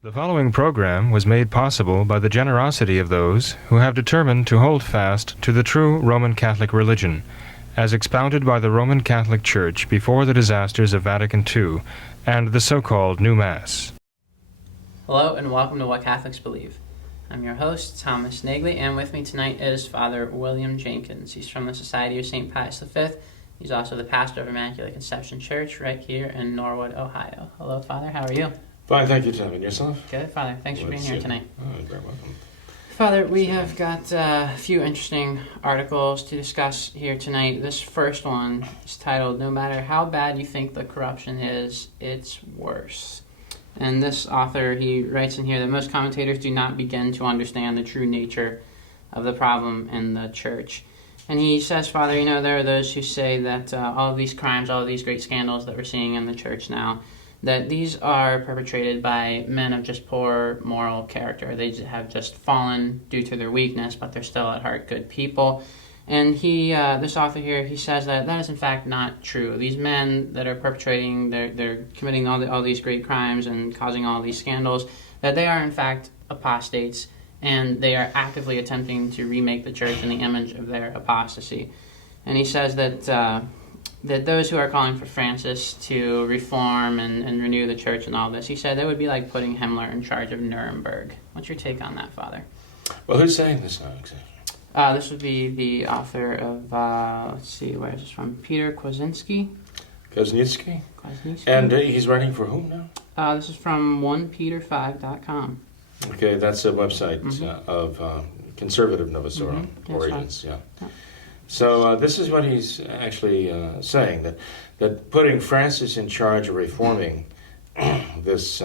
The following program was made possible by the generosity of those who have determined to hold fast to the true Roman Catholic religion, as expounded by the Roman Catholic Church before the disasters of Vatican II and the so-called New Mass. Hello and welcome to What Catholics Believe. I'm your host, Thomas Nagley, and with me tonight is Father William Jenkins. He's from the Society of St. Pius V. He's also the pastor of Immaculate Conception Church right here in Norwood, Ohio. Hello, Father. How are you? Fine, thank you, Tom. And yourself? Good, Father. Thanks for being here tonight. Oh, you're very welcome. Father, we have got a few interesting articles to discuss here tonight. This first one is titled, "No Matter How Bad You Think the Corruption Is, It's Worse." And this author, he writes in here that most commentators do not begin to understand the true nature of the problem in the church. And he says, Father, there are those who say that all of these crimes, all of these great scandals that we're seeing in the church now, that these are perpetrated by men of just poor moral character. They have just fallen due to their weakness, but they're still at heart good people. And this author here, he says that is in fact not true. These men that are perpetrating, they're committing all these great crimes and causing all these scandals, that they are in fact apostates, and they are actively attempting to remake the church in the image of their apostasy. And he says that those who are calling for Francis to reform and renew the church and all this, he said that would be like putting Himmler in charge of Nuremberg. What's your take on that, Father? Well, who's saying this now exactly? This would be the author of, let's see, where is this from? Peter Kwasinski. Kwasinski? And he's writing for whom now? This is from 1peter5.com. Okay, that's a website of conservative Novus Ordo origins. Right. Yeah. So this is what he's actually saying, that putting Francis in charge of reforming this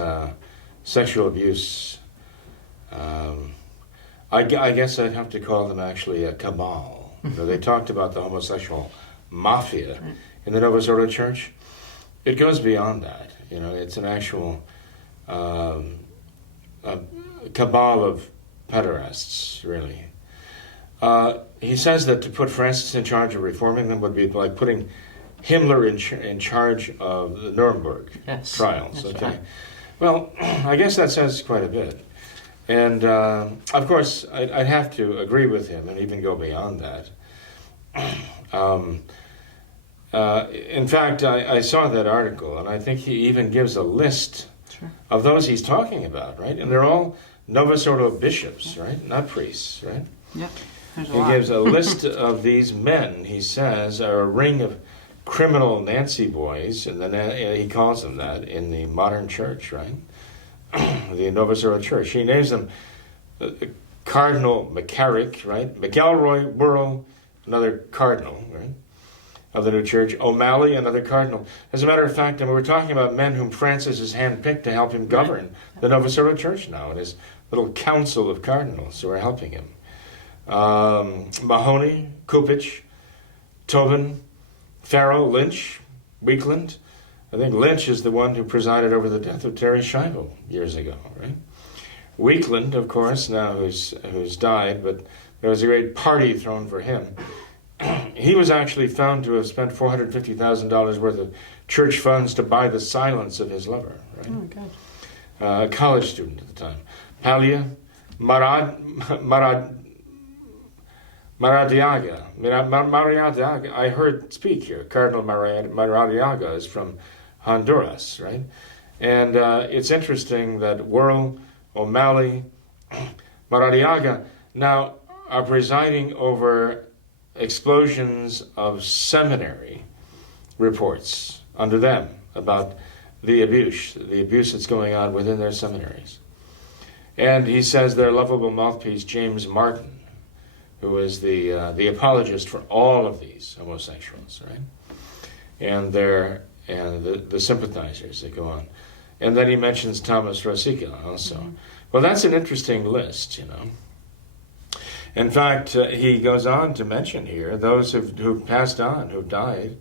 sexual abuse, I guess I'd have to call them actually a cabal. They talked about the homosexual mafia in the Novus Ordo Church. It goes beyond that. It's an actual cabal of pederasts, really. He says that to put Francis in charge of reforming them would be like putting Himmler in charge of the Nuremberg trials. Okay. Right. Well, I guess that says quite a bit. And, of course, I'd have to agree with him and even go beyond that. In fact, I saw that article, and I think he even gives a list of those he's talking about, right? And they're all Novus Ordo bishops, right? Not priests, right? Yep. He gives a list of these men, he says, are a ring of criminal Nancy boys, and then he calls them that in the modern church, right? The Novus Ordo Church. He names them Cardinal McCarrick, right? McElroy, Burrell, another cardinal, right? Of the new church. O'Malley, another cardinal. As a matter of fact, we're talking about men whom Francis has handpicked to help him govern the Novus Ordo Church now, and his little council of cardinals who are helping him. Mahoney, Kupich, Tobin, Farrow, Lynch, Weakland. I think Lynch is the one who presided over the death of Terry Schiavo years ago, right? Weakland, of course, now who's died, but there was a great party thrown for him. He was actually found to have spent $450,000 worth of church funds to buy the silence of his lover, right? Oh, good. A college student at the time. Paglia, Maradiaga, I heard speak here. Cardinal Maradiaga is from Honduras, right? And it's interesting that Worrell, O'Malley, Maradiaga now are presiding over explosions of seminary reports under them about the abuse that's going on within their seminaries. And he says their lovable mouthpiece, James Martin, who is the apologist for all of these homosexuals, right? And the sympathizers that go on. And then he mentions Thomas Rosica also. Well, that's an interesting list, In fact, he goes on to mention here those who've passed on, who've died,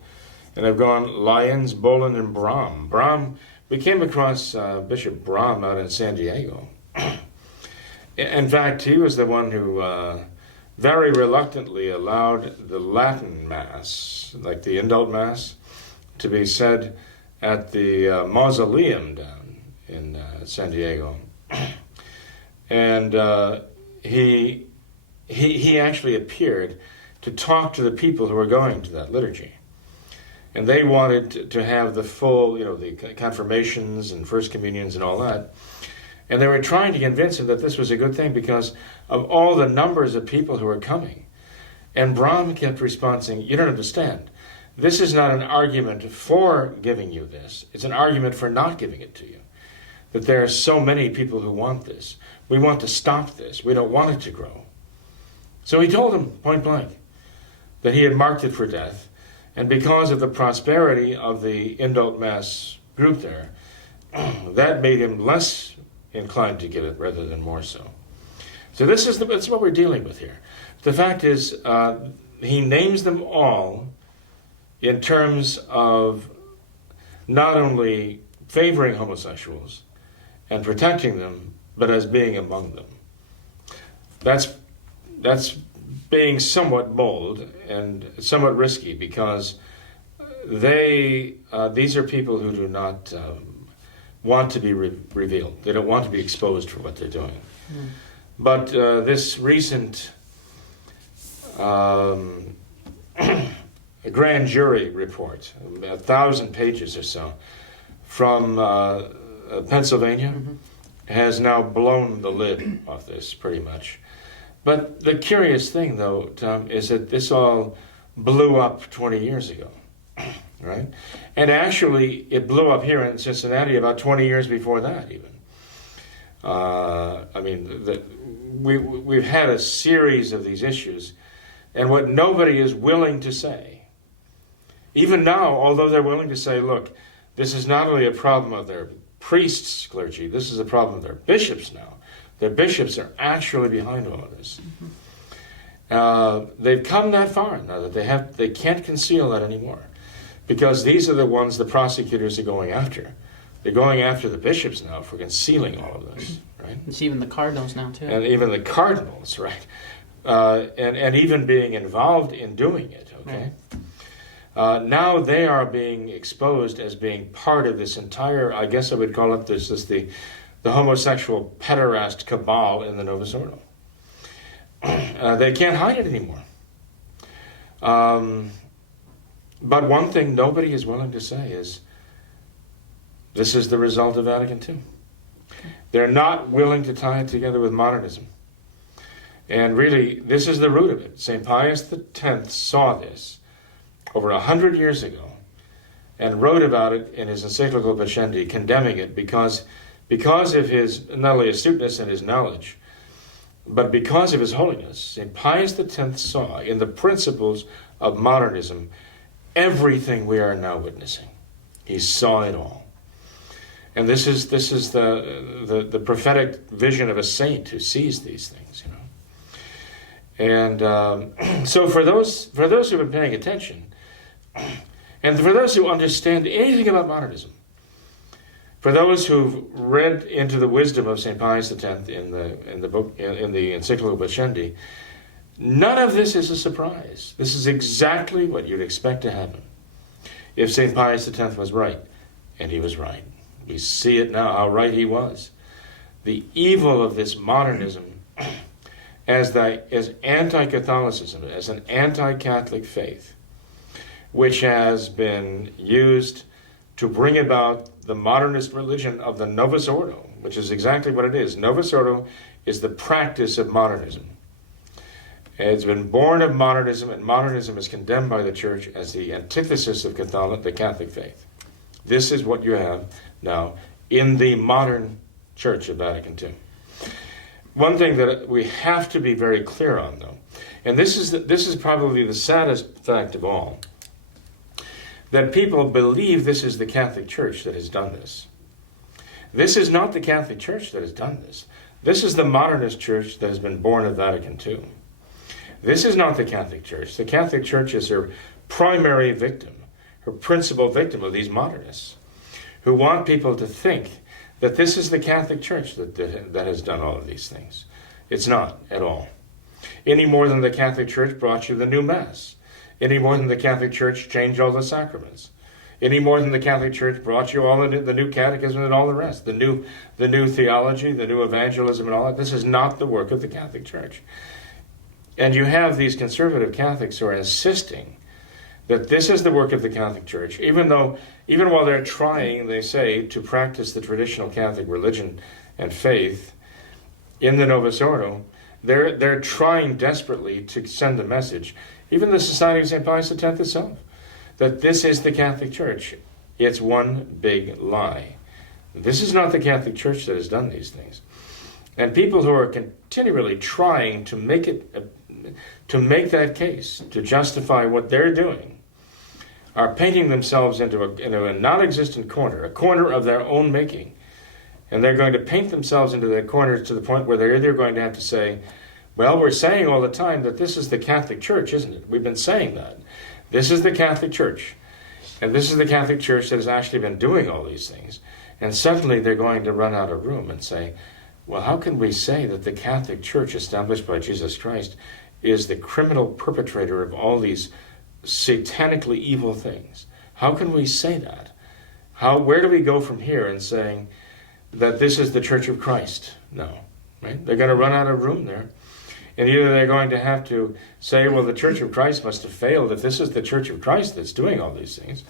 and have gone Lyons, Bolin, and Brahm. Brahm, we came across Bishop Brahm out in San Diego. In fact, he was the one who very reluctantly allowed the Latin Mass, like the Indult Mass, to be said at the mausoleum down in San Diego. And he actually appeared to talk to the people who were going to that liturgy. And they wanted to have the full, the confirmations and first communions and all that. And they were trying to convince him that this was a good thing because of all the numbers of people who were coming. And Brahm kept responding, you don't understand. This is not an argument for giving you this. It's an argument for not giving it to you. That there are so many people who want this. We want to stop this. We don't want it to grow. So he told them point blank that he had marked it for death. And because of the prosperity of the indult mass group there, that made him less inclined to give it rather than more so. So that's what we're dealing with here. The fact is, he names them all in terms of not only favoring homosexuals and protecting them, but as being among them. That's being somewhat bold and somewhat risky because these are people who do not want to be revealed. They don't want to be exposed for what they're doing. Mm. But this recent grand jury report, 1,000 pages or so, from Pennsylvania, has now blown the lid off this pretty much. But the curious thing, though, Tom, is that this all blew up 20 years ago, right? And actually, it blew up here in Cincinnati about 20 years before that, even. We've had a series of these issues, and what nobody is willing to say, even now, although they're willing to say, look, this is not only a problem of their priests' clergy, this is a problem of their bishops now. Their bishops are actually behind all of this. They've come that far now that they can't conceal that anymore, because these are the ones the prosecutors are going after. They're going after the bishops now for concealing all of this, right? It's even the cardinals now too. And even the cardinals, right? And even being involved in doing it, okay? Right. Now they are being exposed as being part of this entire, I guess I would call it the homosexual pederast cabal in the Novus Ordo. They can't hide it anymore. But one thing nobody is willing to say is, this is the result of Vatican II. They're not willing to tie it together with modernism. And really, this is the root of it. St. Pius X saw this over 100 years ago and wrote about it in his encyclical Pascendi, condemning it because of his, not only astuteness and his knowledge, but because of his holiness. St. Pius X saw in the principles of modernism everything we are now witnessing. He saw it all. And this is the prophetic vision of a saint who sees these things, And so for those who've been paying attention, and for those who understand anything about modernism, for those who've read into the wisdom of St. Pius X in the book in the encyclical Pascendi, none of this is a surprise. This is exactly what you'd expect to happen if St. Pius X was right, and he was right. We see it now how right he was. The evil of this modernism as anti-Catholicism, as an anti-Catholic faith, which has been used to bring about the modernist religion of the Novus Ordo, which is exactly what it is. Novus Ordo is the practice of modernism. It's been born of modernism, and modernism is condemned by the Church as the antithesis of the Catholic faith. This is what you have now in the modern Church of Vatican II. One thing that we have to be very clear on, though, and this is probably the saddest fact of all, that people believe this is the Catholic Church that has done this. This is not the Catholic Church that has done this. This is the modernist church that has been born of Vatican II. This is not the Catholic Church. The Catholic Church is her primary victim, her principal victim of these modernists, who want people to think that this is the Catholic Church that has done all of these things. It's not at all. Any more than the Catholic Church brought you the new Mass. Any more than the Catholic Church changed all the sacraments. any more than the Catholic Church brought you all the new catechism and all the rest, the new theology, the new evangelism and all that. This is not the work of the Catholic Church. And you have these conservative Catholics who are insisting that this is the work of the Catholic Church, even while they're trying, they say, to practice the traditional Catholic religion and faith in the Novus Ordo. They're trying desperately to send a message, even the Society of St. Pius X itself, that this is the Catholic Church. It's one big lie. This is not the Catholic Church that has done these things. And people who are continually trying to make that case, to justify what they're doing, are painting themselves into a non-existent corner, a corner of their own making. And they're going to paint themselves into that corner to the point where they're either going to have to say, well, we're saying all the time that this is the Catholic Church, isn't it? We've been saying that. This is the Catholic Church. And this is the Catholic Church that has actually been doing all these things. And suddenly they're going to run out of room and say, well, how can we say that the Catholic Church established by Jesus Christ is the criminal perpetrator of all these satanically evil things? How can we say that? Where do we go from here in saying that this is the Church of Christ? No, right? They're going to run out of room there. And either they're going to have to say, well, the Church of Christ must have failed if this is the Church of Christ that's doing all these things.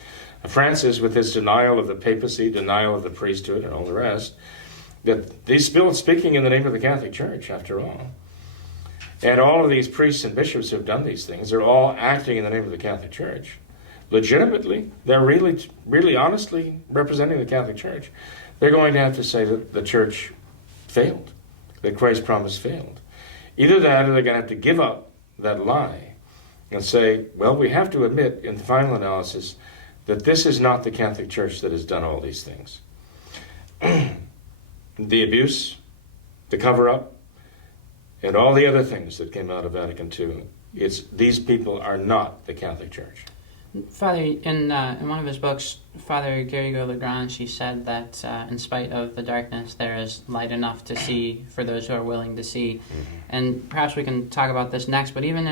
Francis, with his denial of the papacy, denial of the priesthood, and all the rest, that he's still speaking in the name of the Catholic Church, after all. And all of these priests and bishops who have done these things, they're all acting in the name of the Catholic Church. Legitimately, they're really honestly representing the Catholic Church. They're going to have to say that the Church failed, that Christ's promise failed. Either that, or they're going to have to give up that lie and say, well, we have to admit in the final analysis that this is not the Catholic Church that has done all these things. The abuse, the cover-up, and all the other things that came out of Vatican II, these people are not the Catholic Church. Father, in one of his books, Father Garrigou-Lagrange, he said that in spite of the darkness, there is light enough to see for those who are willing to see. Mm-hmm. And perhaps we can talk about this next, but even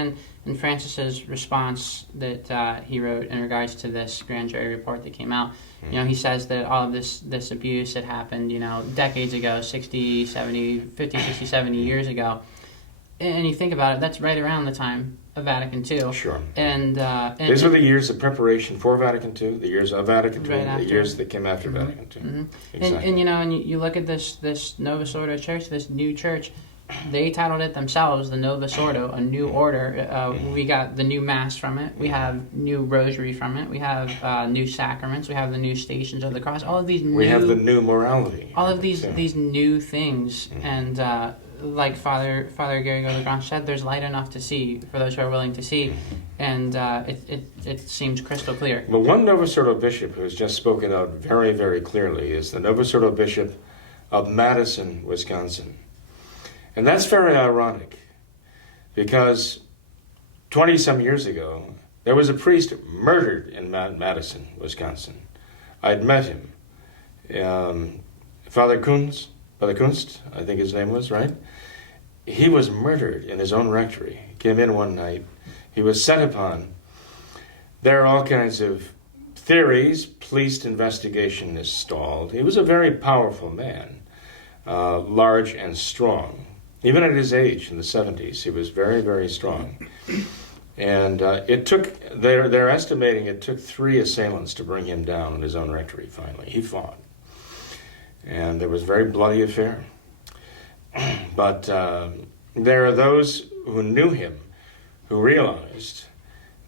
in Francis's response that he wrote in regards to this grand jury report that came out, mm-hmm. He says that all of this abuse had happened, decades ago, 60, 70, 50, 60, 70 years ago. And you think about it, that's right around the time of Vatican II. Sure. And these were the years of preparation for Vatican II, the years of Vatican II, right the years that came after mm-hmm. Vatican II. Mm-hmm. Exactly. And you look at this Novus Ordo church, this new church, they titled it themselves the Novus Ordo, a new order. We got the new Mass from it. We have new Rosary from it. We have new sacraments. We have the new Stations of the Cross. All of these new... We have the new morality. All of these new things. Mm-hmm. And like Father Garrigou-Lagrange said, there's light enough to see for those who are willing to see. And it seems crystal clear. Well, one Novus Ordo bishop who's just spoken out very, very clearly is the Novus Ordo bishop of Madison, Wisconsin. And that's very ironic, because 20-some years ago, there was a priest murdered in Madison, Wisconsin. I'd met him. Father Kunst, I think his name was, right? He was murdered in his own rectory. He came in one night. He was set upon. There are all kinds of theories. Police investigation is stalled. He was a very powerful man, large and strong. Even at his age, in the 70s, he was very, very strong. And it took, they're estimating it took 3 assailants to bring him down in his own rectory, finally. He fought. And there was a very bloody affair. But there are those who knew him who realized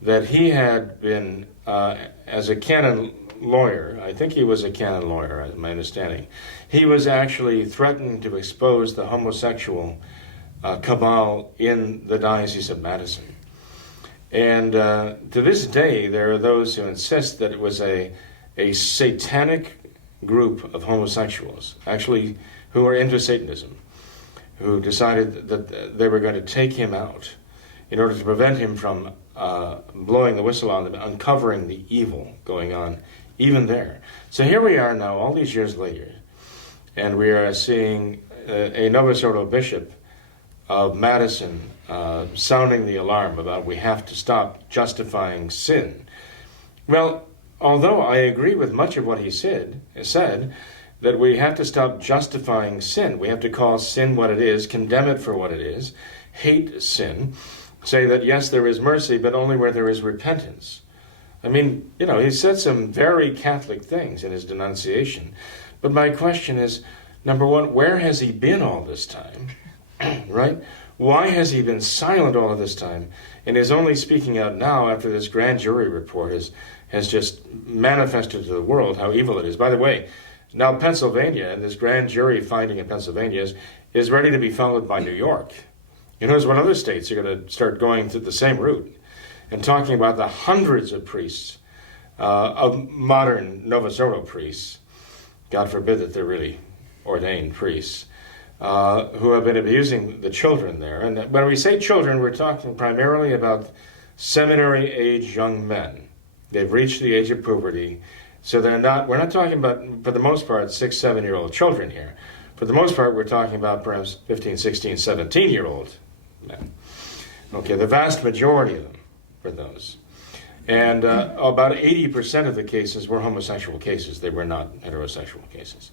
that he had been, as a canon lawyer, I think he was a canon lawyer, my understanding, he was actually threatening to expose the homosexual cabal in the Diocese of Madison. And to this day, there are those who insist that it was a satanic group of homosexuals, actually, who are into Satanism, who decided that they were going to take him out in order to prevent him from blowing the whistle on them, uncovering the evil going on even there. So here we are now, all these years later, and we are seeing a Novus Ordo bishop of Madison sounding the alarm about we have to stop justifying sin. Well, although I agree with much of what he said, that we have to stop justifying sin. We have to call sin what it is, condemn it for what it is, hate sin, say that yes, there is mercy, but only where there is repentance. I mean, he said some very Catholic things in his denunciation. But my question is, number one, where has he been all this time? Right? Why has he been silent all of this time and is only speaking out now after this grand jury report has just manifested to the world how evil it is? By the way, now Pennsylvania, and this grand jury finding in Pennsylvania is ready to be followed by New York. Knows what other states are going to start going to the same route and talking about the hundreds of priests, of modern Novus Ordo priests, God forbid that they're really ordained priests, who have been abusing the children there. And when we say children, we're talking primarily about seminary-age young men. They've reached the age of puberty, so we're not talking about, for the most part, 6, 7-year-old children here. For the most part, we're talking about perhaps 15, 16, 17-year-old men. Okay, the vast majority of them were those. And about 80% of the cases were homosexual cases. They were not heterosexual cases.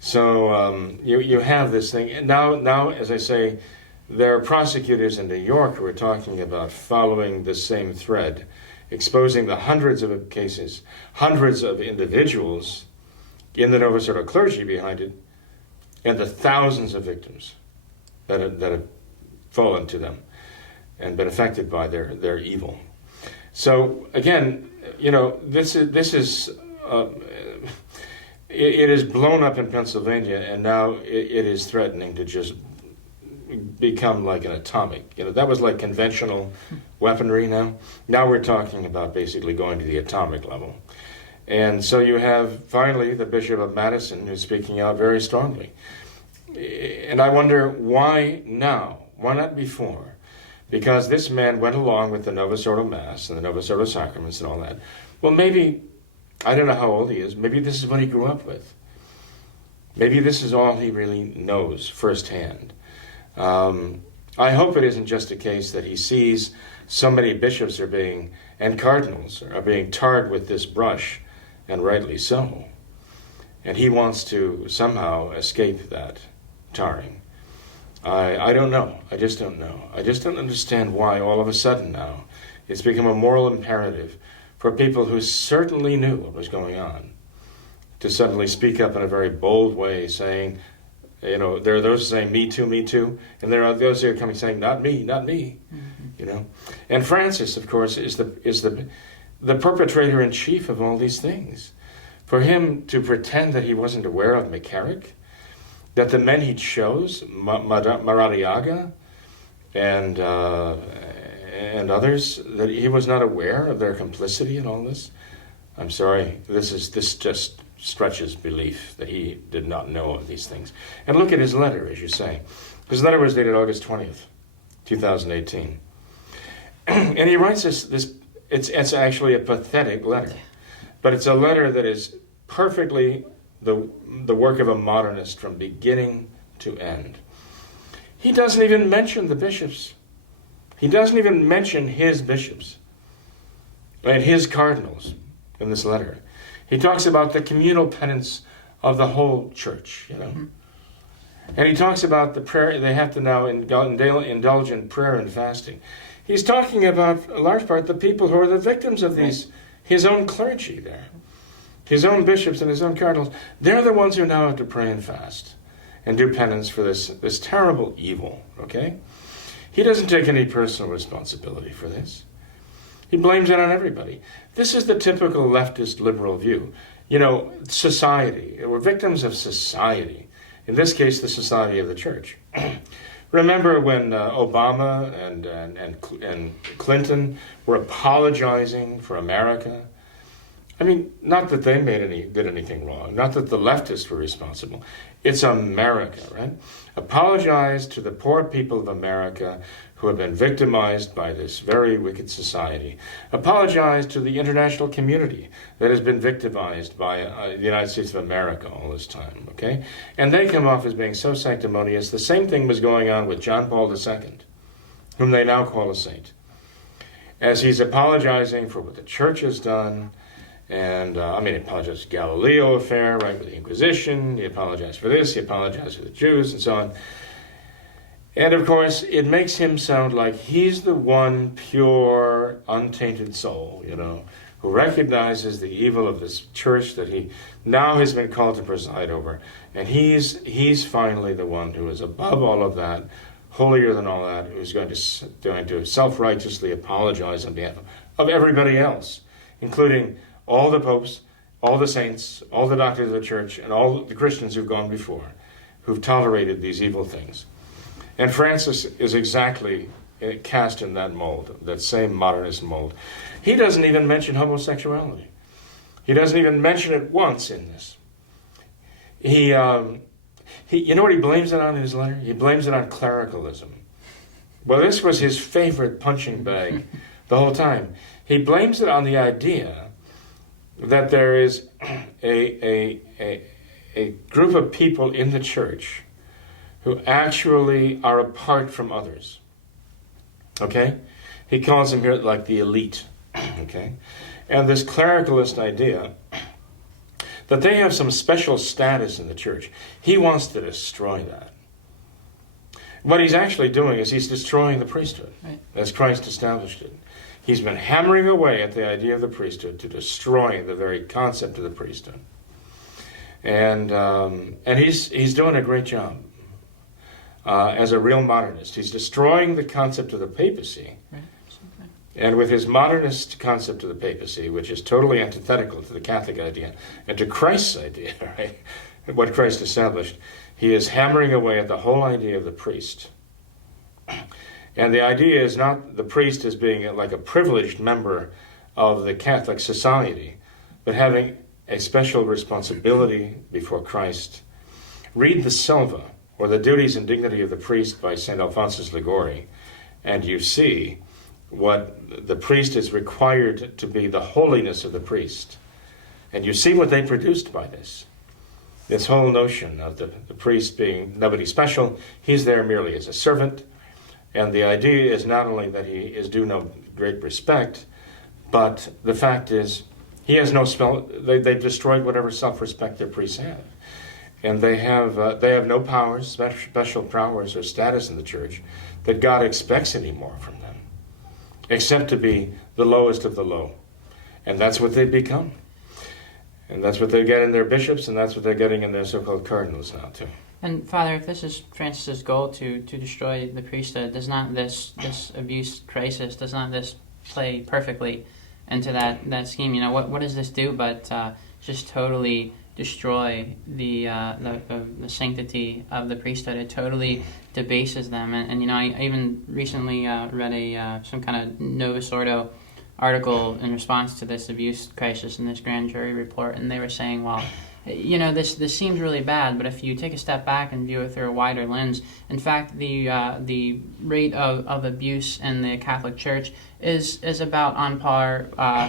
So you have this thing. And now, as I say, there are prosecutors in New York who are talking about following the same thread, exposing the hundreds of cases, hundreds of individuals in the Novus Ordo clergy behind it, and the thousands of victims that have fallen to them and been affected by their evil. So again, this is it is blown up in Pennsylvania, and now it is threatening to just become like an atomic. That was like conventional weaponry now. Now we're talking about basically going to the atomic level. And so you have finally the Bishop of Madison who's speaking out very strongly. And I wonder why now? Why not before? Because this man went along with the Novus Ordo Mass and the Novus Ordo sacraments and all that. Well, maybe, I don't know how old he is, maybe this is what he grew up with. Maybe this is all he really knows firsthand. I hope it isn't just a case that he sees so many bishops and cardinals are being tarred with this brush, and rightly so. And he wants to somehow escape that tarring. I don't know. I just don't know. I just don't understand why all of a sudden now it's become a moral imperative for people who certainly knew what was going on to suddenly speak up in a very bold way, saying, there are those who say, me too, and there are those who are coming saying, not me, mm-hmm. And Francis, of course, is the perpetrator in chief of all these things. For him to pretend that he wasn't aware of McCarrick, that the men he chose, Maradiaga and others, that he was not aware of their complicity in all this. I'm sorry, this just stretches belief that he did not know of these things. And look at his letter, as you say. His letter was dated August 20th, 2018. And he writes this it's actually a pathetic letter. But it's a letter that is perfectly the work of a modernist from beginning to end. He doesn't even mention the bishops. He doesn't even mention his bishops and his cardinals in this letter. He talks about the communal penance of the whole church, Mm-hmm. And he talks about the prayer, they have to now indulge in prayer and fasting. He's talking about, a large part, the people who are the victims of his own clergy there. His own bishops and his own cardinals. They're the ones who now have to pray and fast and do penance for this terrible evil, okay? He doesn't take any personal responsibility for this. He blames it on everybody. This is the typical leftist liberal view. Society. We're victims of society. In this case, the society of the church. Remember when Obama and Clinton were apologizing for America? I mean, not that they did anything wrong, not that the leftists were responsible. It's America, right? Apologize to the poor people of America who have been victimized by this very wicked society. Apologize to the international community that has been victimized by the United States of America all this time, okay? And they come off as being so sanctimonious. The same thing was going on with John Paul II, whom they now call a saint. As he's apologizing for what the church has done, And, he apologized for the Galileo affair, right, with the Inquisition. He apologized for this. He apologized for the Jews, and so on. And, of course, it makes him sound like he's the one pure, untainted soul, who recognizes the evil of this church that he now has been called to preside over. And he's finally the one who is above all of that, holier than all that, who's going to self-righteously apologize on behalf of everybody else, including all the popes, all the saints, all the doctors of the church, and all the Christians who've gone before, who've tolerated these evil things. And Francis is exactly cast in that mold, that same modernist mold. He doesn't even mention homosexuality. He doesn't even mention it once in this. He you know what he blames it on in his letter? He blames it on clericalism. Well, this was his favorite punching bag the whole time. He blames it on the idea that there is a group of people in the church who actually are apart from others. Okay? He calls them here like the elite. Okay? And this clericalist idea that they have some special status in the church, he wants to destroy that. What he's actually doing is he's destroying the priesthood, right, as Christ established it. He's been hammering away at the idea of the priesthood to destroy the very concept of the priesthood. And he's doing a great job as a real modernist. He's destroying the concept of the papacy. Right. And with his modernist concept of the papacy, which is totally antithetical to the Catholic idea and to Christ's idea, right, what Christ established, he is hammering away at the whole idea of the priest. And the idea is not the priest as being like a privileged member of the Catholic society, but having a special responsibility before Christ. Read the Silva, or the Duties and Dignity of the Priest by St. Alphonsus Liguori, and you see what the priest is required to be, the holiness of the priest. And you see what they produced by this. This whole notion of the priest being nobody special, he's there merely as a servant. And the idea is not only that he is due no great respect, but the fact is he has no they've destroyed whatever self-respect their priests have. And they have no powers, special powers or status in the church that God expects anymore from them, except to be the lowest of the low. And that's what they've become. And that's what they get in their bishops, and that's what they're getting in their so-called cardinals now, too. And, Father, if this is Francis's goal to destroy the priesthood, does not this abuse crisis, does not this play perfectly into that scheme? What does this do but just totally destroy the sanctity of the priesthood? It totally debases them. And I even recently read some kind of Novus Ordo article in response to this abuse crisis in this grand jury report, and they were saying, well, this seems really bad, but if you take a step back and view it through a wider lens, in fact, the rate of abuse in the Catholic Church is about on par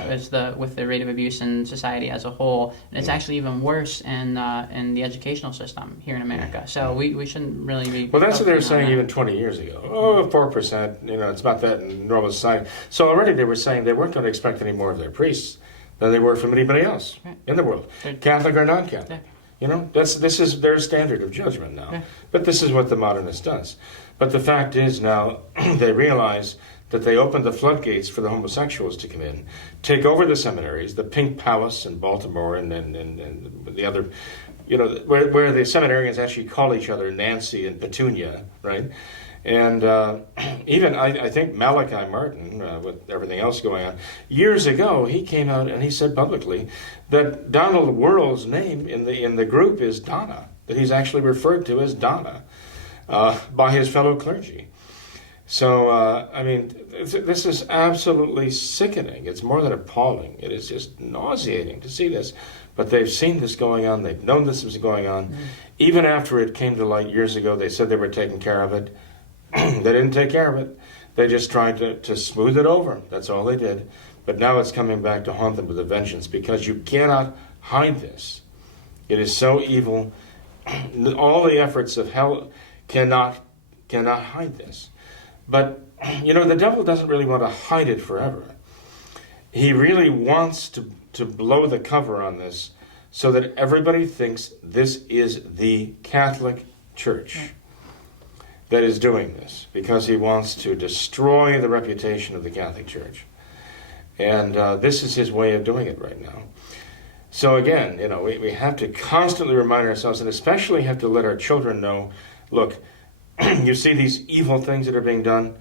with the rate of abuse in society as a whole, and it's actually even worse in the educational system here in America. So we shouldn't really be. Well, that's what they were saying even 20 years ago. 4%. It's about that in normal society. So already they were saying they weren't going to expect any more of their priests than they were from anybody else in the world, Catholic or non-Catholic. This is their standard of judgment now. But this is what the modernist does. But the fact is now they realize that they opened the floodgates for the homosexuals to come in, take over the seminaries, the Pink Palace in Baltimore and the other, where the seminarians actually call each other Nancy and Petunia, right? And even, I think Malachi Martin, with everything else going on, years ago, he came out and he said publicly that Donald Wuerl's name in the group is Donna, that he's actually referred to as Donna by his fellow clergy. So, this is absolutely sickening. It's more than appalling. It is just nauseating to see this. But they've seen this going on. They've known this was going on. Mm. Even after it came to light years ago, they said they were taking care of it. They didn't take care of it. They just tried to smooth it over. That's all they did. But now it's coming back to haunt them with a vengeance because you cannot hide this. It is so evil. All the efforts of hell cannot hide this. But, the devil doesn't really want to hide it forever. He really wants to to blow the cover on this so that everybody thinks this is the Catholic Church that is doing this, because he wants to destroy the reputation of the Catholic Church. And this is his way of doing it right now. So again, we have to constantly remind ourselves, and especially have to let our children know, look, you see these evil things that are being done?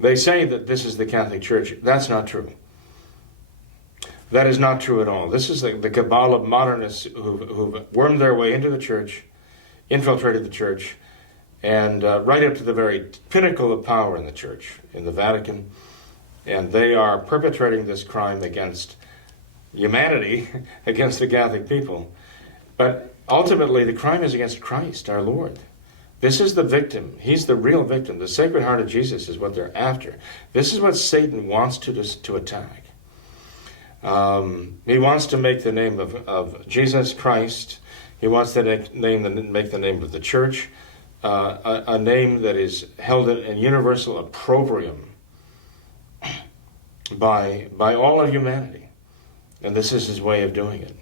They say that this is the Catholic Church. That's not true. That is not true at all. This is the cabal of modernists who've wormed their way into the church, infiltrated the church, and right up to the very pinnacle of power in the church, in the Vatican. And they are perpetrating this crime against humanity, against the Catholic people. But ultimately, the crime is against Christ, our Lord. This is the victim. He's the real victim. The Sacred Heart of Jesus is what they're after. This is what Satan wants to attack. He wants to make the name of Jesus Christ. He wants to make the name of the church a name that is held in universal opprobrium by all of humanity, and this is his way of doing it.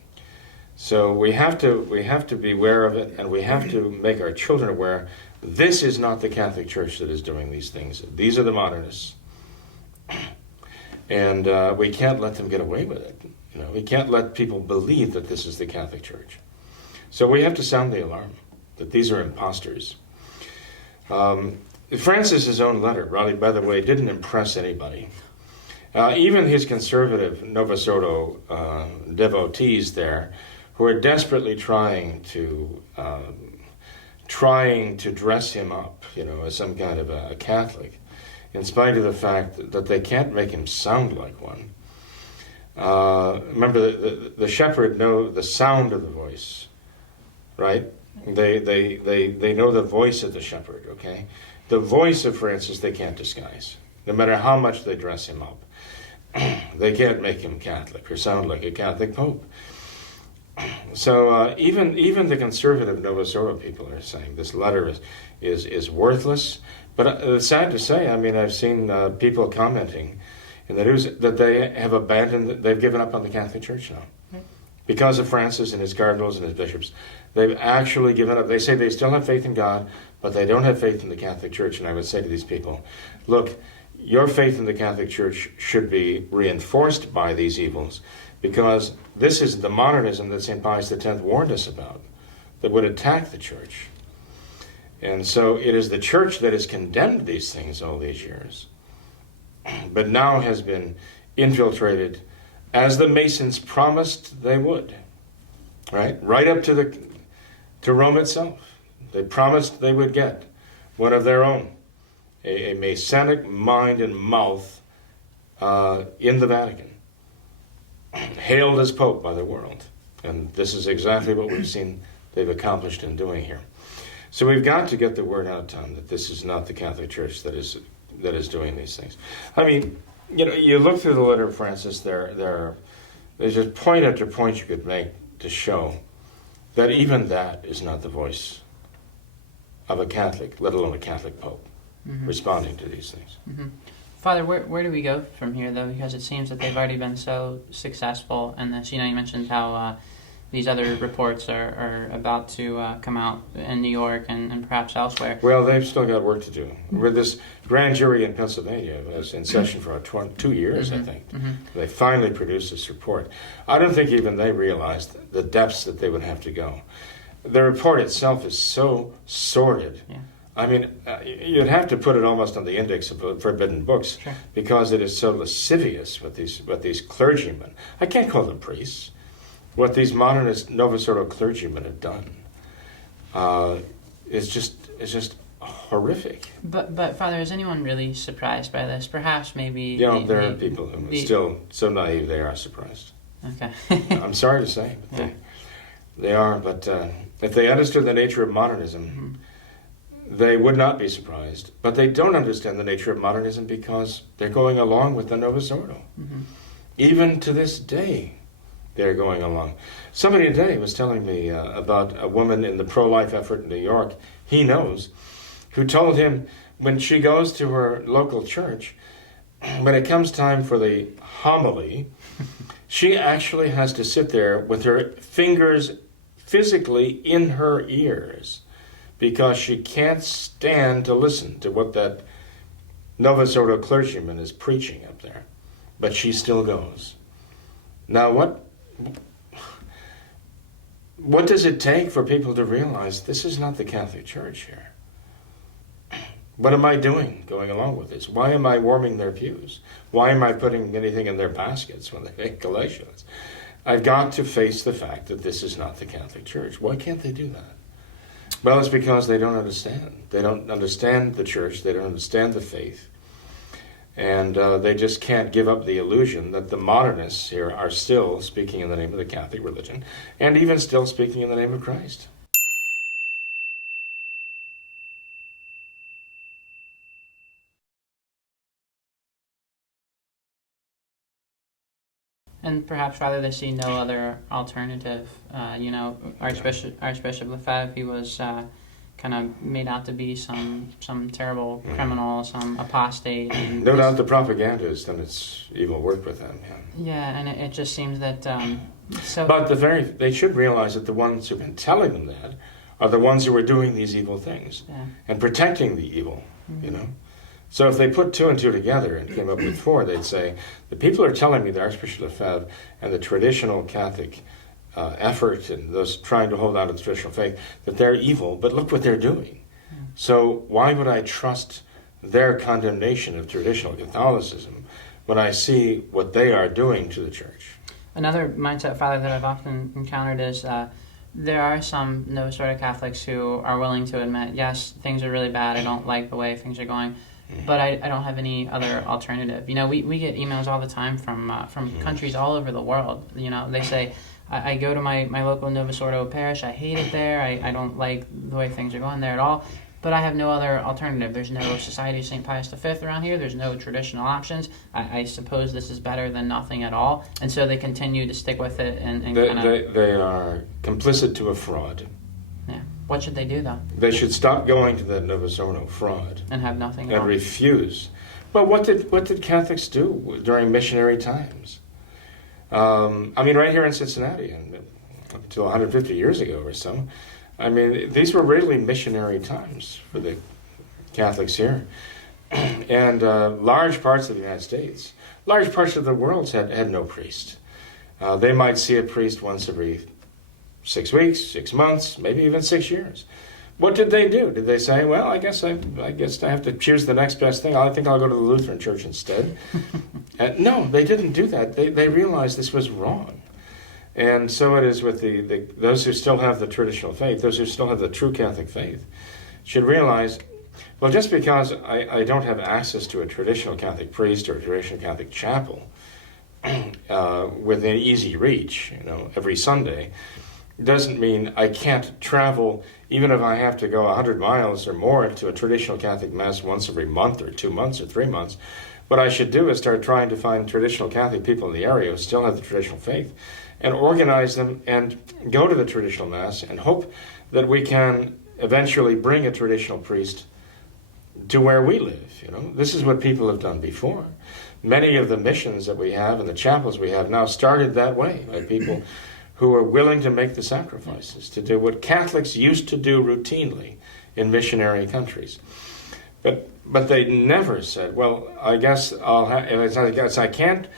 So we have to be aware of it, and we have to make our children aware. This is not the Catholic Church that is doing these things. These are the modernists, and we can't let them get away with it. We can't let people believe that this is the Catholic Church. So we have to sound the alarm that these are imposters. Francis's own letter, really, by the way, didn't impress anybody. Even his conservative Novus Ordo devotees there, who are desperately trying to dress him up, as some kind of a Catholic, in spite of the fact that they can't make him sound like one. Remember, the shepherd know the sound of the voice, right? They know the voice of the shepherd. Okay, the voice of Francis they can't disguise, no matter how much they dress him up. They can't make him Catholic or sound like a Catholic Pope. So even the conservative Novus Ordo people are saying this letter is worthless. But it's sad to say, I've seen people commenting in the news that they have they've given up on the Catholic Church now. Right. Because of Francis and his cardinals and his bishops. They've actually given up. They say they still have faith in God, but they don't have faith in the Catholic Church. And I would say to these people, look, your faith in the Catholic Church should be reinforced by these evils, because this is the modernism that St. Pius X warned us about, that would attack the Church. And so it is the Church that has condemned these things all these years, but now has been infiltrated, as the Masons promised they would, right up to Rome itself. They promised they would get one of their own, a Masonic mind and mouth in the Vatican, hailed as Pope by the world. And this is exactly what we've seen they've accomplished in doing here. So we've got to get the word out, Tom, that this is not the Catholic Church that is doing these things. You look through the letter of Francis, there's just point after point you could make to show that even that is not the voice of a Catholic, let alone a Catholic Pope, responding to these things. Mm-hmm. Father, where do we go from here, though? Because it seems that they've already been so successful in this. You mentioned how these other reports are about to come out in New York and perhaps elsewhere. Well, they've still got work to do. With this grand jury in Pennsylvania was in session for 2 years, I think. Mm-hmm. They finally produced this report. I don't think even they realized the depths that they would have to go. The report itself is so sordid. Yeah. You'd have to put it almost on the index of forbidden books, sure, because it is so lascivious with these clergymen. I can't call them priests. What these modernist Novus Ordo clergymen have done is just horrific. But Father, is anyone really surprised by this? Perhaps maybe there are people who are still so naive they are surprised. Okay. I'm sorry to say, but they are. But if they understood the nature of modernism, they would not be surprised. But they don't understand the nature of modernism because they're going along with the Novus Ordo. Mm-hmm. Even to this day, they're going along. Somebody today was telling me about a woman in the pro-life effort in New York, he knows, who told him when she goes to her local church, when it comes time for the homily, she actually has to sit there with her fingers physically in her ears because she can't stand to listen to what that Novus Ordo clergyman is preaching up there. But she still goes. Now, what does it take for people to realize this is not the Catholic Church here? What am I doing going along with this? Why am I warming their pews? Why am I putting anything in their baskets when they make collations? I've got to face the fact that this is not the Catholic Church. Why can't they do that? Well, it's because they don't understand. They don't understand the Church. They don't understand the faith. And they just can't give up the illusion that the modernists here are still speaking in the name of the Catholic religion and even still speaking in the name of Christ. And perhaps rather they see no other alternative. Archbishop Lefebvre, he was kind of made out to be some terrible criminal, some apostate. And no doubt the propaganda has done its evil work with them. Yeah, and it just seems that... But they should realize that the ones who've been telling them that are the ones who are doing these evil things and protecting the evil, So if they put 2 and 2 together and came up with 4, they'd say, the people are telling me, the Archbishop Lefebvre and the traditional Catholic effort and those trying to hold on to the traditional faith, that they're evil, but look what they're doing. So why would I trust their condemnation of traditional Catholicism when I see what they are doing to the Church? Another mindset, Father, that I've often encountered is there are some Novus Ordo Catholics who are willing to admit, yes, things are really bad, I don't like the way things are going, but I don't have any other alternative. We get emails all the time from countries all over the world. They say, I go to my local Novus Ordo parish, I hate it there, I don't like the way things are going there at all, but I have no other alternative. There's no Society of St. Pius V around here, there's no traditional options. I suppose this is better than nothing at all, and so they continue to stick with it and They are complicit to a fraud. Yeah. What should they do, though? They should stop going to that Novus Ordo fraud. And have nothing at and all. refuse. But what did Catholics do during missionary times? Right here in Cincinnati, up until 150 years ago or so, these were really missionary times for the Catholics here. And large parts of the United States, large parts of the world had no priest. They might see a priest once every 6 weeks, 6 months, maybe even 6 years. What did they do? Did they say, well, I guess I have to choose the next best thing. I think I'll go to the Lutheran Church instead. No, they didn't do that. They realized this was wrong. And so it is with those who still have the traditional faith, those who still have the true Catholic faith, should realize, well, just because I don't have access to a traditional Catholic priest or a traditional Catholic chapel within easy reach, every Sunday, doesn't mean I can't travel, even if I have to go 100 miles or more to a traditional Catholic Mass once every month or 2 months or 3 months. What I should do is start trying to find traditional Catholic people in the area who still have the traditional faith and organize them and go to the traditional Mass and hope that we can eventually bring a traditional priest to where we live. This is what people have done before. Many of the missions that we have and the chapels we have now started that way by people who are willing to make the sacrifices to do what Catholics used to do routinely in missionary countries. But they never said, well, I guess I can't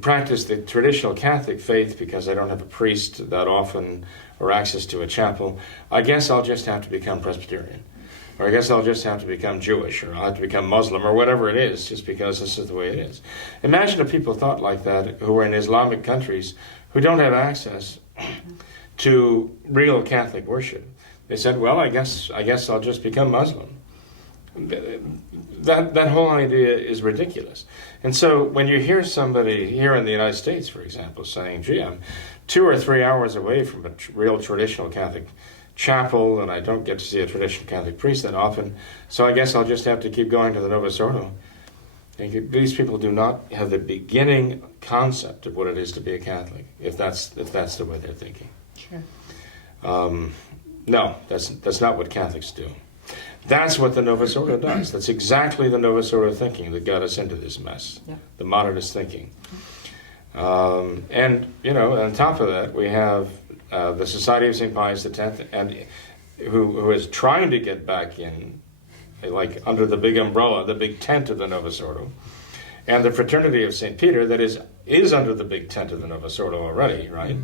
practice the traditional Catholic faith because I don't have a priest that often or access to a chapel. I guess I'll just have to become Presbyterian. Or I guess I'll just have to become Jewish, or I'll have to become Muslim, or whatever it is, just because this is the way it is. Imagine if people thought like that who are in Islamic countries who don't have access to real Catholic worship. They said, well, I guess I'll just become Muslim. That whole idea is ridiculous. And so when you hear somebody here in the United States, for example, saying, gee, I'm 2 or 3 hours away from a real traditional Catholic chapel, and I don't get to see a traditional Catholic priest that often, so I guess I'll just have to keep going to the Novus Ordo. These people do not have the beginning concept of what it is to be a Catholic, if that's the way they're thinking. Sure. No, that's not what Catholics do. That's what the Novus Ordo does. That's exactly the Novus Ordo thinking that got us into this mess, the modernist thinking. And, on top of that, we have the Society of St. Pius X, and who is trying to get back in, like under the big umbrella, the big tent of the Novus Ordo, and the Fraternity of St. Peter that is under the big tent of the Novus Ordo already, right?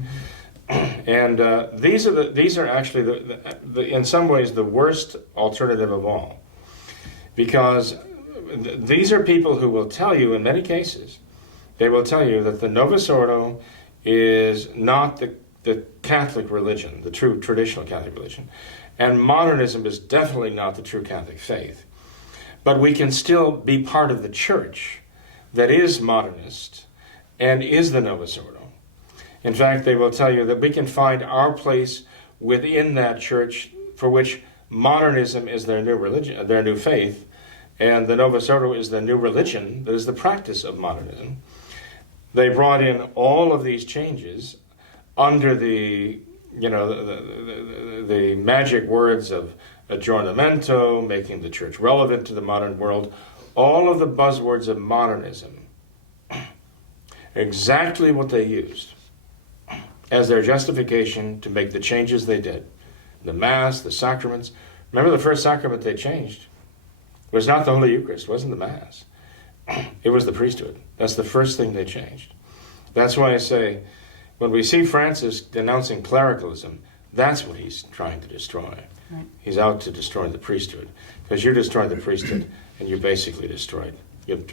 And these are actually in some ways the worst alternative of all, because these are people who will tell you in many cases, they will tell you that the Novus Ordo is not the Catholic religion, the true traditional Catholic religion, and modernism is definitely not the true Catholic faith. But we can still be part of the church that is modernist and is the Novus Ordo. In fact, they will tell you that we can find our place within that church, for which modernism is their new religion, their new faith, and the Novus Ordo is the new religion that is the practice of modernism. They brought in all of these changes under the magic words of aggiornamento, making the church relevant to the modern world, all of the buzzwords of modernism, exactly what they used as their justification to make the changes they did. The Mass, the sacraments. Remember, the first sacrament they changed was not the Holy Eucharist, wasn't the Mass. It was the priesthood. That's the first thing they changed. That's why I say, when we see Francis denouncing clericalism, that's what he's trying to destroy. Right. He's out to destroy the priesthood, because you destroyed the priesthood, and you basically destroyed, you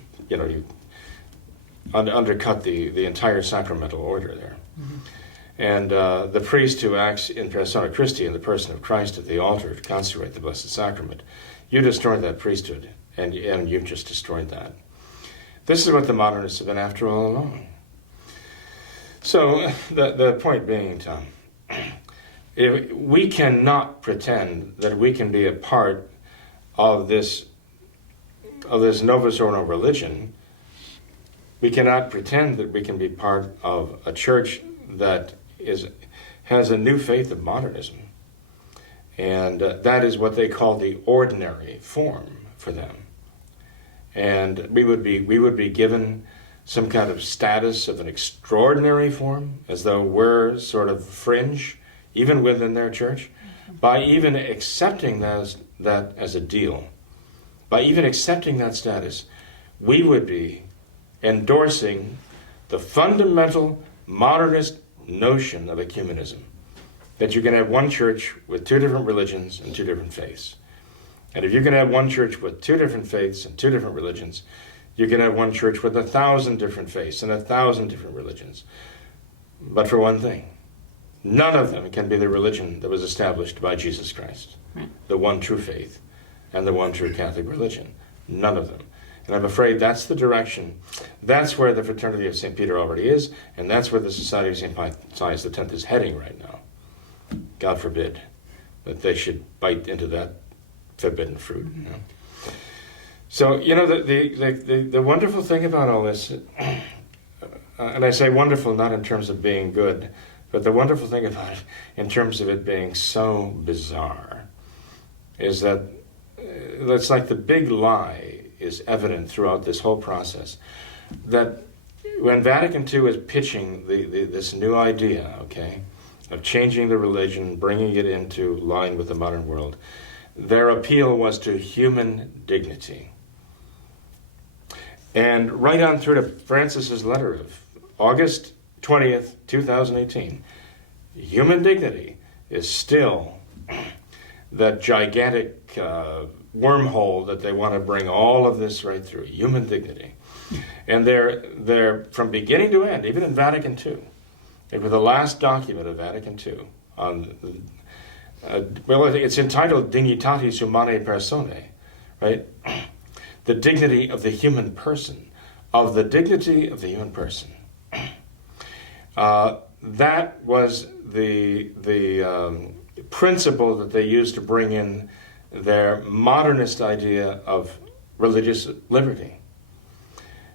undercut the entire sacramental order there. Mm-hmm. And the priest who acts in persona Christi, in the person of Christ at the altar to consecrate the Blessed Sacrament, you destroyed that priesthood, and you've just destroyed that. This is what the modernists have been after all along. So the point being, Tom, if we cannot pretend that we can be a part of this Novus Ordo religion. We cannot pretend that we can be part of a church that has a new faith of modernism, and that is what they call the ordinary form for them. And we would be given some kind of status of an extraordinary form, as though we're sort of fringe, even within their church, by even accepting that as a deal. By even accepting that status, we would be endorsing the fundamental modernist notion of ecumenism, that you can have one church with two different religions and two different faiths. And if you can have one church with two different faiths and two different religions, you can have one church with 1,000 different faiths and 1,000 different religions. But for one thing, none of them can be the religion that was established by Jesus Christ, Right. the one true faith and the one true Catholic religion. None of them. And I'm afraid that's the direction. That's where the Fraternity of St. Peter already is, and that's where the Society of St. Pius X is heading right now. God forbid that they should bite into that forbidden fruit. Mm-hmm. You know? So, the wonderful thing about all this, and I say wonderful not in terms of being good, but the wonderful thing about it in terms of it being so bizarre, is that it's like the big lie is evident throughout this whole process, that when Vatican II is pitching this new idea, okay, of changing the religion, bringing it into line with the modern world, their appeal was to human dignity. And right on through to Francis's letter of August 20th, 2018, human dignity is still that gigantic wormhole that they want to bring all of this right through, human dignity. And they're from beginning to end, even in Vatican II, it was the last document of Vatican II on, it's entitled Dignitatis humanae personae, right? The dignity of the human person, of the dignity of the human person. That was the principle that they used to bring in their modernist idea of religious liberty.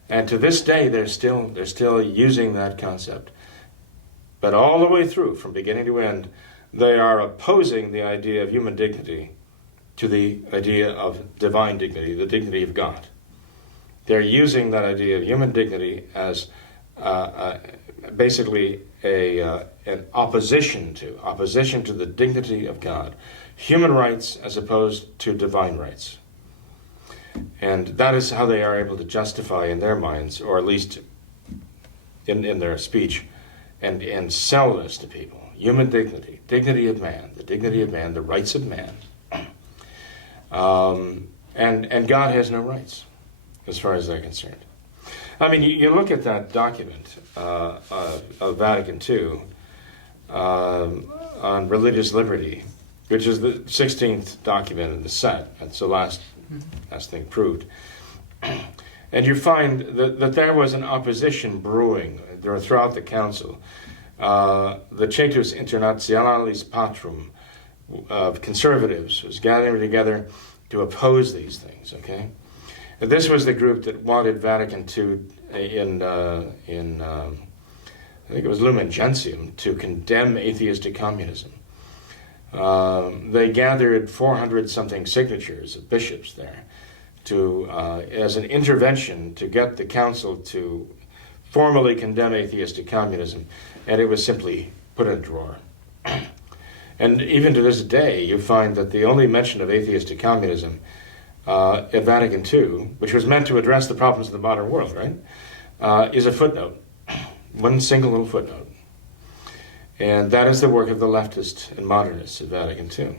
And to this day, they're still using that concept. But all the way through, from beginning to end, they are opposing the idea of human dignity to the idea of divine dignity, the dignity of God. They're using that idea of human dignity as basically an opposition to the dignity of God. Human rights as opposed to divine rights. And that is how they are able to justify in their minds, or at least in their speech, and sell this to people. Human dignity, dignity of man, the dignity of man, the rights of man. And God has no rights, as far as they're concerned. I mean, you look at that document of Vatican II on religious liberty, which is the 16th document in the set. That's the last thing proved. And you find that there was an opposition brewing throughout the council. The Centus Internationalis Patrum of conservatives was gathering together to oppose these things, okay? And this was the group that wanted Vatican II in I think it was Lumen Gentium, to condemn atheistic communism. They gathered 400-something signatures of bishops there to as an intervention to get the council to formally condemn atheistic communism, and it was simply put in a drawer. And even to this day, you find that the only mention of atheistic communism at Vatican II, which was meant to address the problems of the modern world, right, is a footnote, one single little footnote. And that is the work of the leftists and modernists at Vatican II.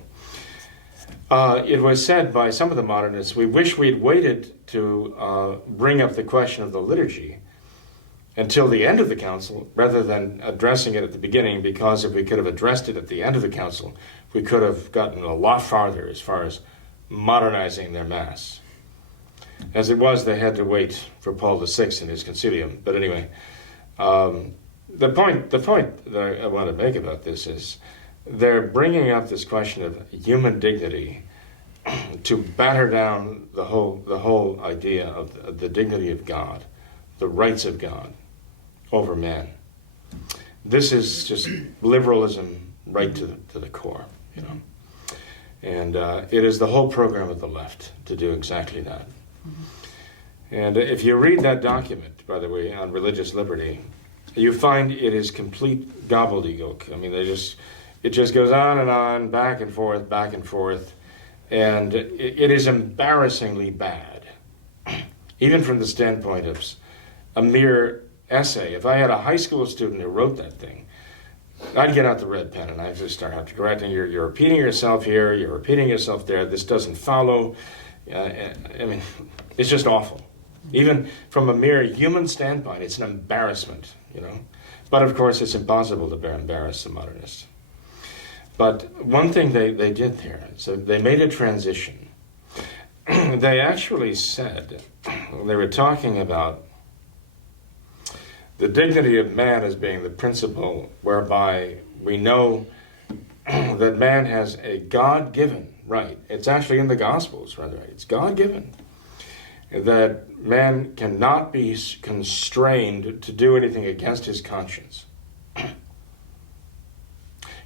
It was said by some of the modernists, we wish we'd waited to bring up the question of the liturgy until the end of the council, rather than addressing it at the beginning, because if we could have addressed it at the end of the council, we could have gotten a lot farther as far as modernizing their Mass. As it was, they had to wait for Paul VI in his concilium. But anyway, the point that I want to make about this is they're bringing up this question of human dignity to batter down the whole idea of the dignity of God, the rights of God over man. This is just liberalism right to the core, you know. And it is the whole program of the left to do exactly that. And if you read that document, by the way, on religious liberty, you find it is complete gobbledygook. I mean, it just goes on, back and forth, and it is embarrassingly bad, even from the standpoint of a mere essay. If I had a high school student who wrote that thing, I'd get out the red pen and I'd just start out to correcting. You're repeating yourself here, you're repeating yourself there, this doesn't follow. I mean, it's just awful. Even from a mere human standpoint, it's an embarrassment, you know. But of course, it's impossible to embarrass the modernists. But one thing they did there, so they made a transition. They actually said, they were talking about the dignity of man as being the principle whereby we know that man has a God-given right. It's actually in the Gospels, rather. It's God-given. That man cannot be constrained to do anything against his conscience.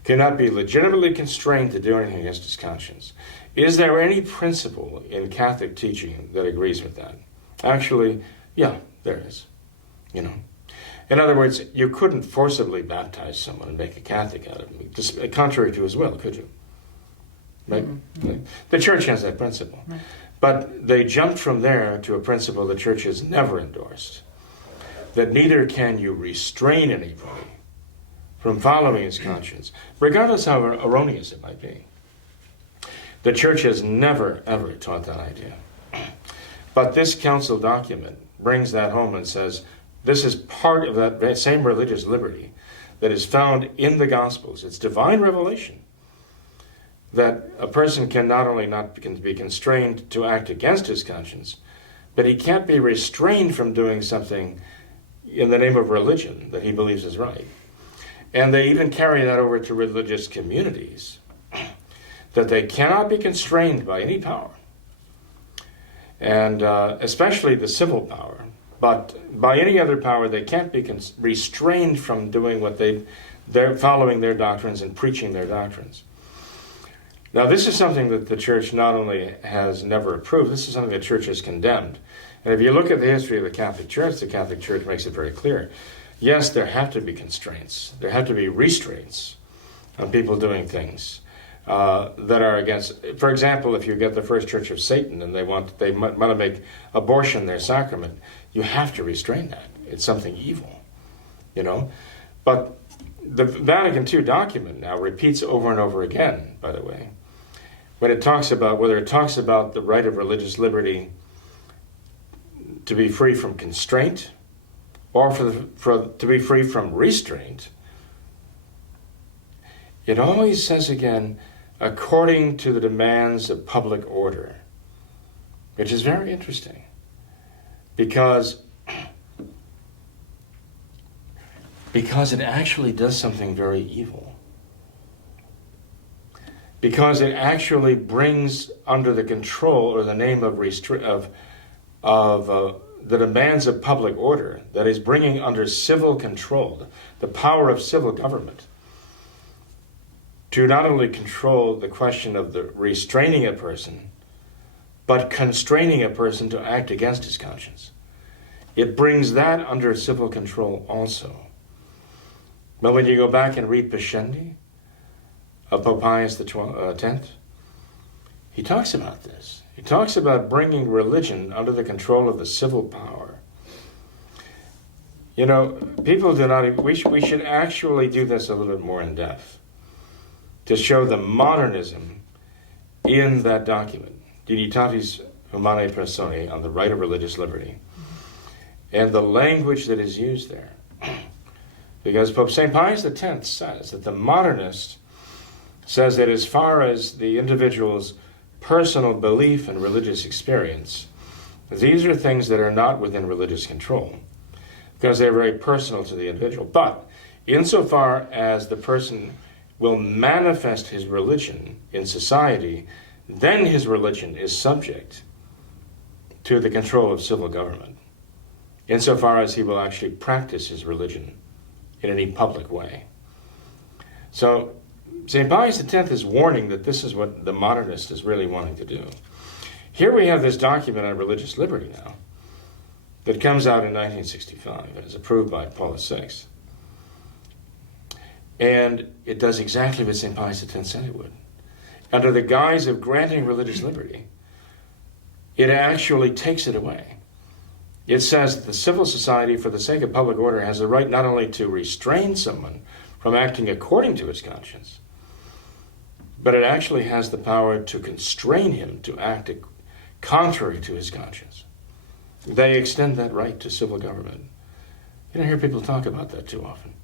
Cannot be legitimately constrained to do anything against his conscience. Is there any principle in Catholic teaching that agrees with that? Actually, yeah, there is. You know. In other words, you couldn't forcibly baptize someone and make a Catholic out of him, just contrary to his will, could you? Right? Mm-hmm. The Church has that principle. Right. But they jumped from there to a principle the Church has never endorsed, that neither can you restrain anybody from following his conscience, regardless how erroneous it might be. The Church has never, ever taught that idea. But this council document brings that home and says, this is part of that same religious liberty that is found in the Gospels. It's divine revelation that a person can not only not be constrained to act against his conscience, but he can't be restrained from doing something in the name of religion that he believes is right. And they even carry that over to religious communities, that they cannot be constrained by any power, and especially the civil power. But by any other power, they can't be restrained from doing what they're following their doctrines and preaching their doctrines. Now, this is something that the Church not only has never approved, this is something the Church has condemned. And if you look at the history of the Catholic Church makes it very clear. Yes, there have to be constraints. There have to be restraints on people doing things that are against. For example, if you get the First Church of Satan and they want to make abortion their sacrament, you have to restrain that. It's something evil, you know. But the Vatican II document now repeats over and over again, by the way, when it talks about whether it talks about the right of religious liberty to be free from constraint or to be free from restraint, it always says again, according to the demands of public order, which is very interesting because it actually does something very evil. Because it actually brings under the control or the name of the demands of public order, that is bringing under civil control, the power of civil government, to not only control the question of the restraining a person, but constraining a person to act against his conscience. It brings that under civil control also. But when you go back and read Pascendi of Pope Pius X, he talks about this. He talks about bringing religion under the control of the civil power. You know, people do not, we should actually do this a little bit more in depth to show the modernism in that document, Dignitatis humanae personae, on the right of religious liberty, and the language that is used there. Because Pope St. Pius X says that the modernist says that as far as the individual's personal belief and religious experience, these are things that are not within religious control, because they're very personal to the individual. But insofar as the person will manifest his religion in society, then his religion is subject to the control of civil government, insofar as he will actually practice his religion in any public way. So St. Pius X is warning that this is what the modernist is really wanting to do. Here we have this document on religious liberty now that comes out in 1965 and is approved by Paul VI. And it does exactly what St. Pius X said it would. Under the guise of granting religious liberty, it actually takes it away. It says that the civil society, for the sake of public order, has the right not only to restrain someone from acting according to his conscience, but it actually has the power to constrain him to act contrary to his conscience. They extend that right to civil government. You don't hear people talk about that too often.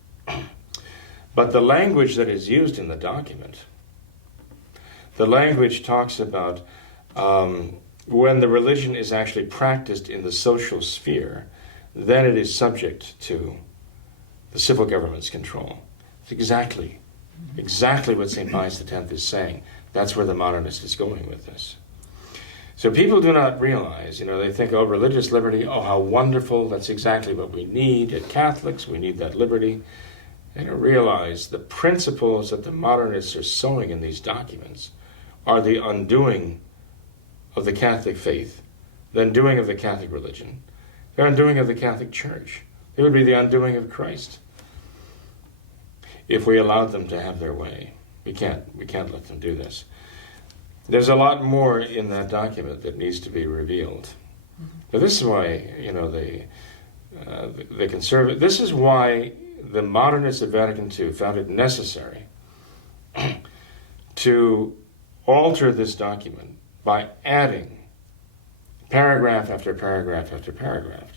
But the language that is used in the document, the language talks about when the religion is actually practiced in the social sphere, then it is subject to the civil government's control. It's exactly what St. Pius X is saying. That's where the modernist is going with this. So people do not realize, they think, oh, religious liberty, oh, how wonderful, that's exactly what we need. As Catholics, we need that liberty. They don't realize the principles that the modernists are sowing in these documents are the undoing of the Catholic faith, the undoing of the Catholic religion, the undoing of the Catholic Church. It would be the undoing of Christ if we allowed them to have their way. We can't let them do this. There's a lot more in that document that needs to be revealed. But this is why, the conservative, this is why the modernists at Vatican II found it necessary to alter this document by adding paragraph after paragraph after paragraph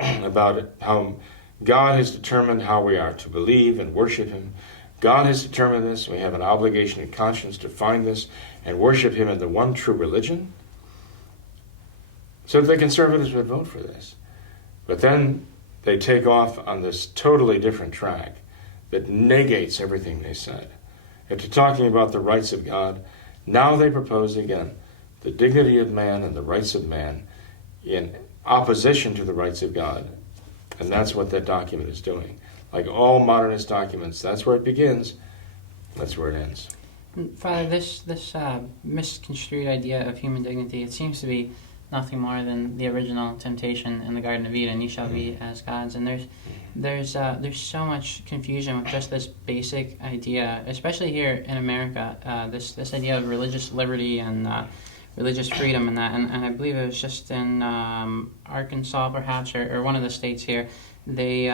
about how God has determined how we are to believe and worship Him. God has determined this. We have an obligation and conscience to find this and worship Him in the one true religion. So the conservatives would vote for this. But then they take off on this totally different track that negates everything they said. After talking about the rights of God, now they propose again the dignity of man and the rights of man in opposition to the rights of God. And that's what that document is doing. Like all modernist documents, that's where it begins, that's where it ends. Father, this misconstrued idea of human dignity, it seems to be nothing more than the original temptation in the Garden of Eden. You shall be as gods, and there's so much confusion with just this basic idea, especially here in America. This idea of religious liberty and religious freedom and that, and I believe it was just in Arkansas, perhaps, or one of the states here. They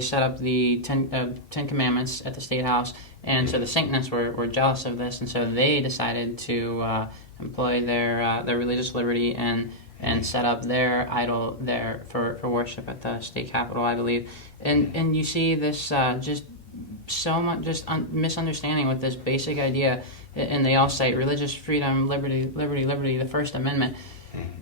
set up the Ten Commandments at the State House, and so the Satanists were jealous of this, and so they decided to employ their religious liberty and set up their idol there for worship at the state capitol, I believe. And you see this just so much misunderstanding with this basic idea, and they all cite religious freedom, liberty, the First Amendment.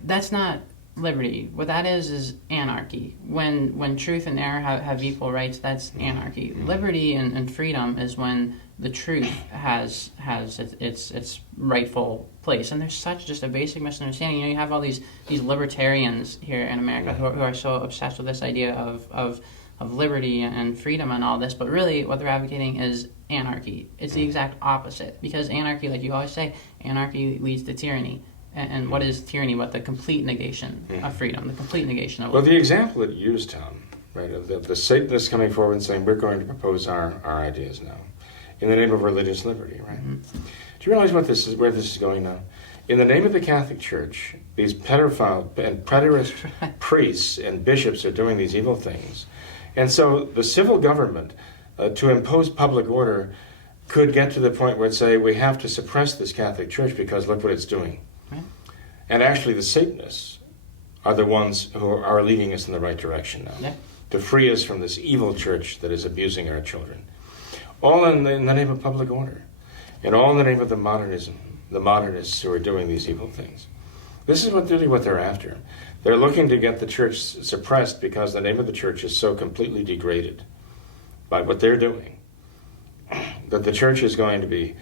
That's not liberty. What that is anarchy. When truth and error have equal rights, that's anarchy. Liberty and freedom is when the truth has its rightful place. And there's such just a basic misunderstanding. You have all these libertarians here in America who are so obsessed with this idea of liberty and freedom and all this, but really what they're advocating is anarchy. It's the exact opposite, because anarchy, like you always say, anarchy leads to tyranny. And what is tyranny but the complete negation of freedom, the complete negation of liberty? Well, the example that you used, Tom, right, of the Satanists coming forward and saying, we're going to propose our ideas now in the name of religious liberty, right? Do you realize where this is going now? In the name of the Catholic Church, these pedophile and preterist priests and bishops are doing these evil things. And so the civil government, to impose public order, could get to the point where it say, we have to suppress this Catholic Church because look what it's doing. Right. And actually the Satanists are the ones who are leading us in the right direction now, to free us from this evil church that is abusing our children. All in the name of public order, and all in the name of the modernists who are doing these evil things. This is really what they're after. They're looking to get the church suppressed because the name of the church is so completely degraded by what they're doing that the church is going to be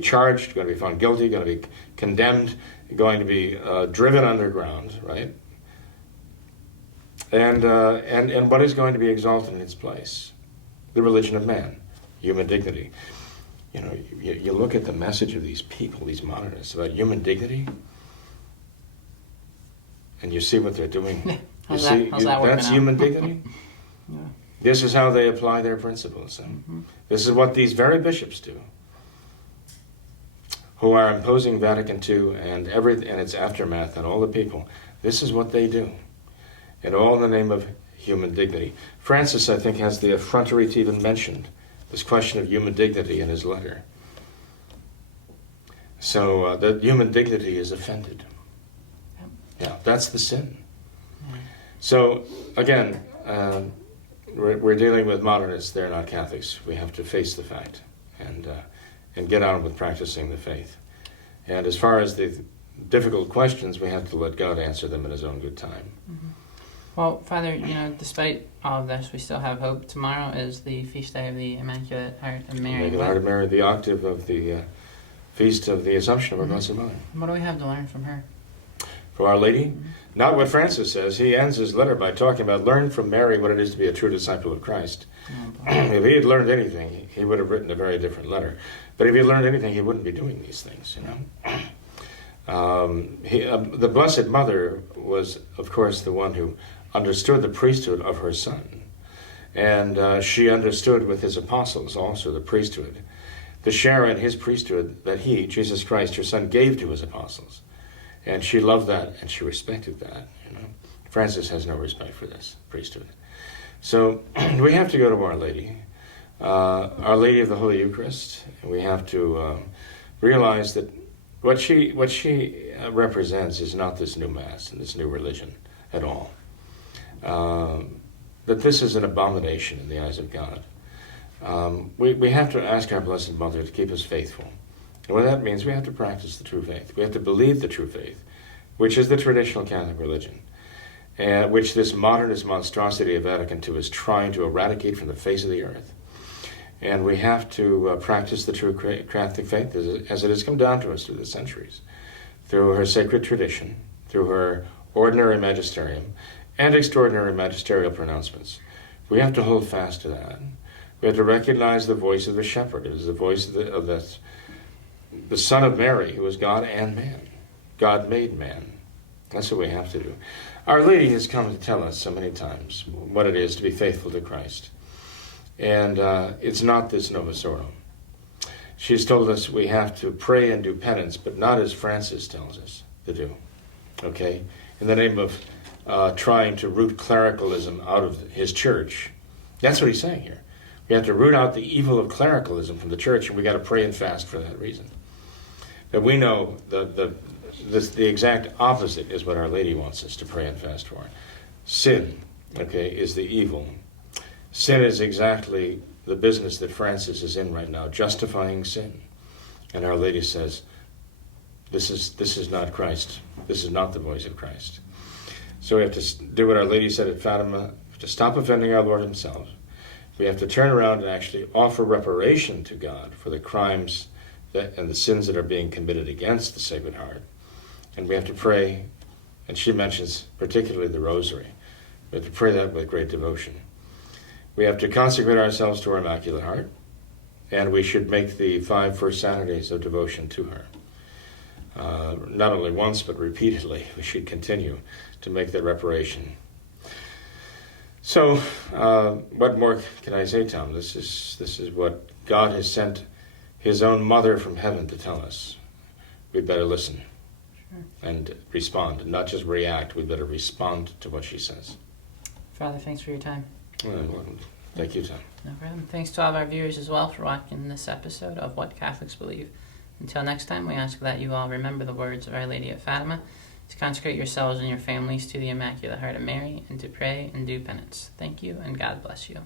charged, going to be found guilty, going to be condemned, going to be driven underground, right? And what is going to be exalted in its place? The religion of man, human dignity. You know, you look at the message of these people, these modernists, about human dignity, and you see what they're doing. How's that That's human dignity? Yeah. This is how they apply their principles. This is what these very bishops do, who are imposing Vatican II and its aftermath on all the people. This is what they do, and all in the name of human dignity. Francis, I think, has the effrontery to even mention this question of human dignity in his letter. So that human dignity is offended. Yeah, that's the sin. So again, we're dealing with modernists. They're not Catholics. We have to face the fact and get on with practicing the faith. And as far as the difficult questions, we have to let God answer them in His own good time. Well, Father, despite all of this, we still have hope. Tomorrow is the feast day of the Immaculate Heart of Mary. Immaculate Heart of Mary, the octave of the feast of the Assumption of our Blessed Mother. What do we have to learn from her? From Our Lady? Not what Francis says. He ends his letter by talking about learn from Mary what it is to be a true disciple of Christ. If he had learned anything, he would have written a very different letter. But if he had learned anything, he wouldn't be doing these things, The Blessed Mother was, of course, the one who understood the priesthood of her Son. And she understood with his apostles also the priesthood, the share in his priesthood that he, Jesus Christ, her Son, gave to his apostles. And she loved that, and she respected that. Francis has no respect for this priesthood. So we have to go to Our Lady, Our Lady of the Holy Eucharist. And we have to realize that what she represents is not this new Mass and this new religion at all. That this is an abomination in the eyes of God. We have to ask our Blessed Mother to keep us faithful. And what that means, we have to practice the true faith. We have to believe the true faith, which is the traditional Catholic religion, which this modernist monstrosity of Vatican II is trying to eradicate from the face of the earth. And we have to practice the true Catholic faith as it has come down to us through the centuries, through her sacred tradition, through her ordinary magisterium, and extraordinary magisterial pronouncements. We have to hold fast to that. We have to recognize the voice of the shepherd. It is the voice of the Son of Mary, who is God and man. God made man. That's what we have to do. Our Lady has come to tell us so many times what it is to be faithful to Christ. And it's not this Novus Ordo. She's told us we have to pray and do penance, but not as Francis tells us to do. Okay? In the name of trying to root clericalism out of his church. That's what he's saying here. We have to root out the evil of clericalism from the church, and we got to pray and fast for that reason. But we know the exact opposite is what Our Lady wants us to pray and fast for. Sin, okay, is the evil. Sin is exactly the business that Francis is in right now, justifying sin. And Our Lady says, this is not Christ. This is not the voice of Christ. So we have to do what Our Lady said at Fatima, to stop offending our Lord himself. We have to turn around and actually offer reparation to God for the crimes and the sins that are being committed against the Sacred Heart. And we have to pray, and she mentions particularly the Rosary. We have to pray that with great devotion. We have to consecrate ourselves to our Immaculate Heart, and we should make the 5 first Saturdays of devotion to her. Not only once, but repeatedly. We should continue to make that reparation. So, what more can I say, Tom? This is what God has sent his own mother from heaven to tell us. We'd better listen and respond, and not just react. We'd better respond to what she says. Father, thanks for your time. Well, thank you, Tom. No problem. Thanks to all of our viewers as well for watching this episode of What Catholics Believe. Until next time, we ask that you all remember the words of Our Lady at Fatima, to consecrate yourselves and your families to the Immaculate Heart of Mary, and to pray and do penance. Thank you, and God bless you.